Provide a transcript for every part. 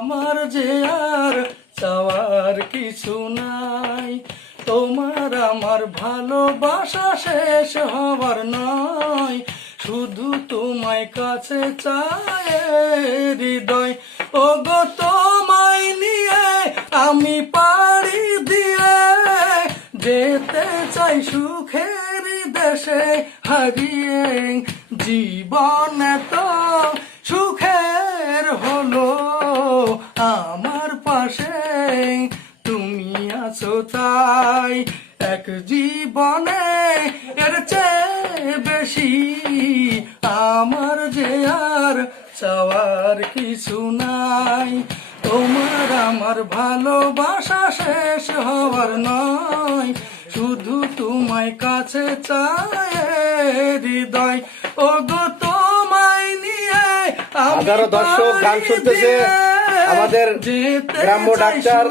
আমার যে আর চাওয়ার কিছু নাই, তোমার আমার ভালোবাসা শেষ হবার নয়, শুধু তোমায় কাছে চায় হৃদয়। ও গো তোমায় নিয়ে আমি পাড়ি দিয়ে যেতে চাই সুখের দেশে হারিয়ে। জীবন এত সুখের হলো আমার পাশে তুমি আছো তাই, এক জীবনে এর চেয়ে বেশি আমার যে আর চাওয়ার কিছু নাই। তোমার আমার ভালোবাসা শেষ হওয়ার নয়, শুধু তোমায় কাছে চায় হৃদয়। ও গো তোমায় নিয়ে হাজারো দর্শক গান শুনতেছে। আমাদের গ্রাম্য ডাক্তার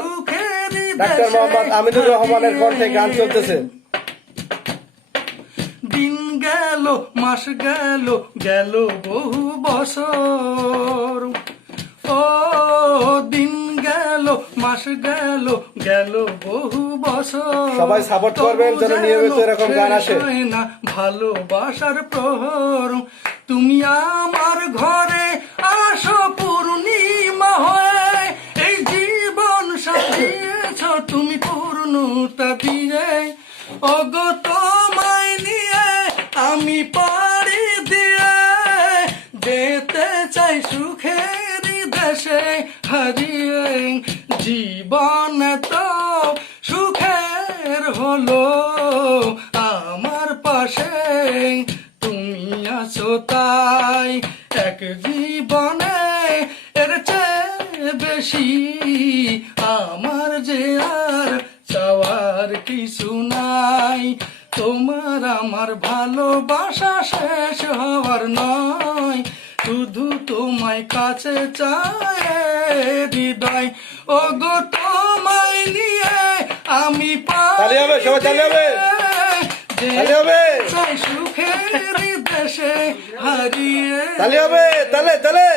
মোহাম্মদ আমিনুর রহমানের কণ্ঠে গান চলতেছে। দিন গেল মাস গেল গেল বহু বছর, ও দিন গেল মাস গেল গেল বহু বছর। সবাই সাপোর্ট করবেন যেন নিয়মিত এরকম গান আসে না। ভালোবাসার প্রহর তুমি আমার ঘরে আসো পূর্ণিমা হয়ে, এই জীবন সাজিয়েছ তুমি পূর্ণতা দিয়ে। ওগো তোমায় নিয়ে আমি পাড়ি দিয়ে যেতে চাই সুখের দেশে হারিয়ে। জীবন তো সুখের হলো আমার পাশে তুমি আছো তাই, এক জীবনে এর চেয়ে বেশি আমার যে আর চাওয়ার কিছু নাই। তোমার আমার ভালোবাসা শেষ হওয়ার নয়, শুধু তোমায় কাছে চায় হৃদয়। ও গো তোমায় নিয়ে আমি তালি হবে, সবাই তালি হবে, তালি হবে, সুখের দেশে হারিয়ে। তালি হবে, তালে তালে।